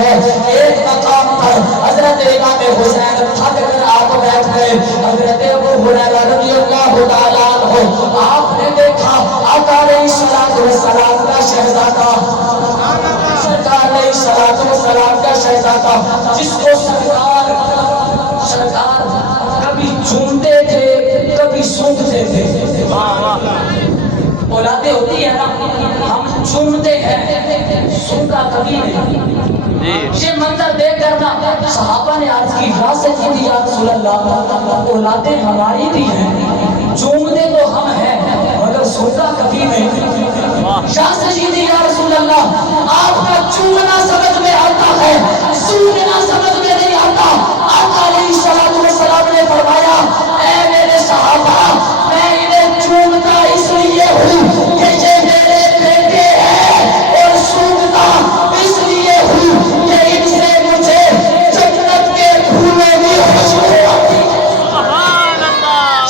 ہے. ایک مقام پر حضرت امام حسین تھک کر آپ بیٹھ گئے. حضرت ابو ہریرہ رضی اللہ تعالیٰ عنہ آپ نے دیکھا آقا علیہ السلام کا شہزادہ سرکار علیہ السلام کا شہزادہ جس کو سرکار کبھی چومتے تھے کبھی سونگتے تھے. اولادیں ہوتی ہے نا, ہم چومتے ہیں سونگا کبھی نہیں. یہ منظر دیکھ کر نا صحابہ نے آج کی راست کی یا رسول اللہ اولادیں ہماری بھی ہیں, چومتے تو ہم ہیں مگر سونگا کبھی نہیں. شاہ سجید یا رسول اللہ آپ کا چومنا سمجھ میں آتا ہے, سونگنا سمجھ میں نہیں آتا. آقا علیہ السلام نے فرمایا اے میرے صحابہ میں انہیں چومتا اس لیے ہوں کہ یہ میرے بیٹے ہیں, اور سونگتا اس لیے ہوں کہ ان سے مجھے جنت کے پھولوں کی خوشبو آتی ہے.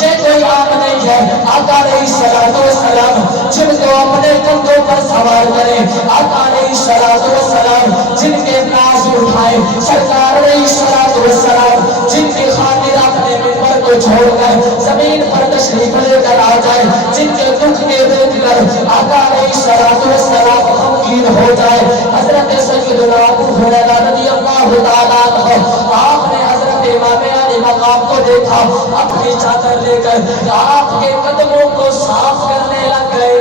یہ کوئی عام نہیں ہے. آقا علیہ السلام جن کو اپنے کندھوں پر سوار کرے, آقا علیہ السلام جن کے ناز اٹھائے, سرکار علیہ السلام جن کی خاطر اپنے منبر کو چھوڑ کر زمین پر تشریف لے کر آ جائے, جن کے دکھ کے دیکھ کر آقا علیہ السلام غمگین ہو جائے. حضرت سیدنا ابو ہریرہ رضی اللہ تعالیٰ عنہ آپ نے حضرت امام علی مقام کو دیکھا, اپنی چادر لے کر آپ کے قدموں کو صاف کرنے لگ گئے.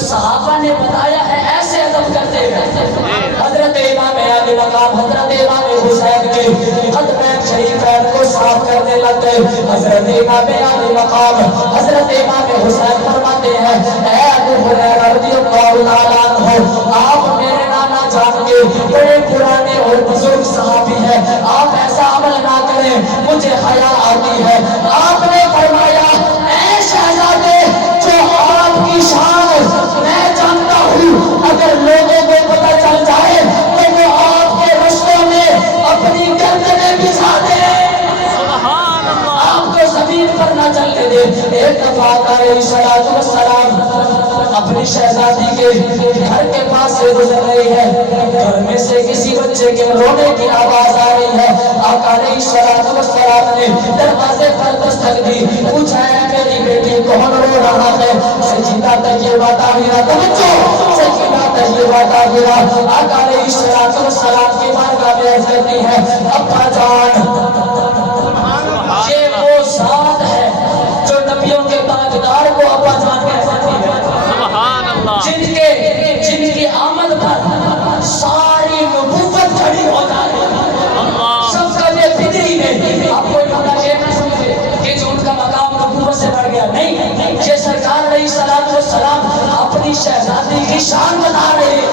صحابہ نے بتایا ہے ایسے ادب کرتے ہیں. حضرت امام علی مقام حضرت امام حسین کے قدمین شریفین کو صاف کرنے لگ گئے. حضرت امام علی مقام حضرت امام حسین فرماتے ہیں اے ابو ہریرہ رضی اللہ تعالیٰ عنہ آپ میرے نانا جان کے بڑے پرانے اور بزرگ صحابی ہیں, آپ ایسا عمل نہ کریں مجھے حیا آتی ہے. آپ نے فرمایا اے شہزادے جو آپ کی شان میں جانتا ہوں, اگر لوگوں کو پتہ چل جائے تو وہ آپ کے رشتوں میں اپنی گردنیں بچھا دیں, آپ کو زمین پر نہ چلنے دے. ایک دفعہ علیہ السلام اپنی شہزادی کے گھر کے پاس سے گزر رہی ہے, گھر میں سے کسی بچے کے رونے کی آواز آ رہی ہے. آقا علیہ السلام نے دروازے پر دستک دی, پوچھا ہے میری بیٹی کون رو رہا ہے؟ سیدہ طیبہ طاہرہ, توجہ, سیدہ طیبہ طاہرہ آقا علیہ السلام کی بارگاہ میں عرض کرتی ہے ابا جان یہ وہ ذات ہے جو نبیوں کے تاجدار کو ابا جان کہتی ہے, جن کی آمد پر ساری نبوت کھڑی ہو جائے. سب کا یہ فکر ہی نہیں. آپ کو یہ نہ سمجھے کہ جو ان کا مقام نبوت سے بڑھ گیا, نہیں. یہ سرکار علیہ السلام اپنی شہزادی کی شان بتا رہے ہیں.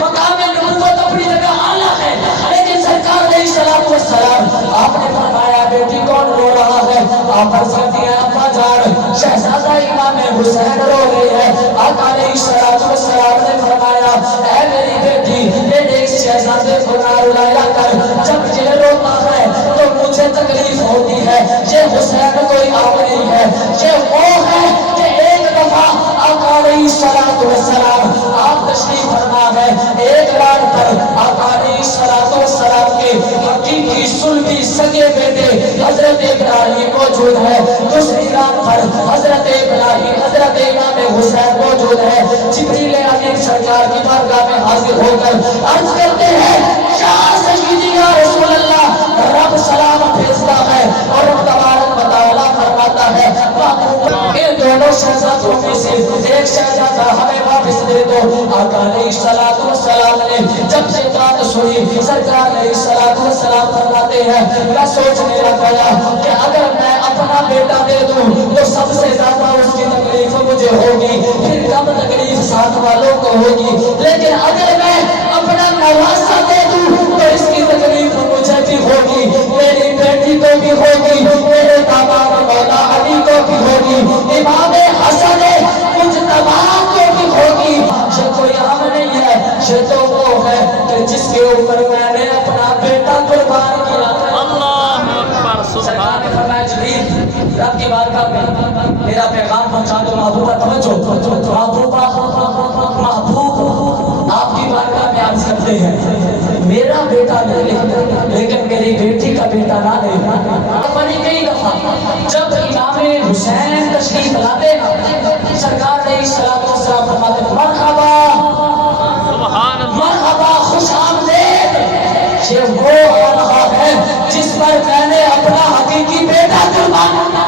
مقام نبوت اپنی جگہ اعلیٰ ہے, لیکن سرکار علیہ السلام آپ نے فرمایا بیٹی کون رو رہا ہے؟ آپ عرض کرتی ہیں ابا جان شہزادہ امام حسین رو رہے ہیں. آقا علیہ السلام نے فرمایا اے میری بیٹی میرے اس شہزادے کو نہ رلایا کر, جب یہ روتا ہے تو مجھے تکلیف ہوتی ہے. یہ حسین کوئی عام نہیں ہے, یہ وہ ہے کہ ایک دفعہ آقا علیہ السلام آپ تشریف فرما ہے, ایک بار پر آقا علیہ السلام کے حقیقی سلبی سگے بیٹے حضرت ابراہیم موجود ہے, دوسری رات پر حضرت ابراہیم حضرت امام حسین موجود ہے. جبریل امین سرکار کی بارگاہ میں حاضر ہو کر عرض کرتے ہیں یا سیدی یا رسول اللہ رب سلام بھیجتا ہے اور رب تبارک و تعالیٰ فرماتا ہے ان دونوں شہزادوں میں سے ایک شہزادہ ہمیں واپس دے دو. آقا علیہ السلام نے جب سے بات سنی سرکار علیہ السلام فرماتے ہیں میں سوچنے لگا کہ اگر میں اپنا بیٹا دے دوں تو سب سے زیادہ اس کی تکلیف مجھے ہوگی, پھر کم تکلیف ساتھ والوں کو ہوگی, لیکن اگر میں اپنا نواسا دے دوں تو اس کی تکلیف مجھے بھی ہوگی, میری بیٹی کو بھی ہوگی, میرے داماد مولا علی کو بھی ہوگی, امام حسن مجتبی کو بھی ہوگی. یہ کوئی عام نہیں ہے, یہ تو وہ ہے کہ جس کے اوپر میں نے اپنا بیٹا قربان کیا. سرکار نے فرمایا جبریل رب کی بارگاہ میں میرا پیغام پہنچا دو. محبوبہ توجہ, محبوبہ آپ کی بارگاہ میں میرا بیٹا لے لے لیکن میری بیٹی کا بیٹا نہ لے. اپنی کئی دفعہ جب امام حسین تشریف لاتے سرکار علیہ الصلوۃ والسلام فرماتے مرحبا مرحبا خوش آمدید، یہ وہ آنہا ہے جس پر میں نے اپنا حقیقی بیٹا قربان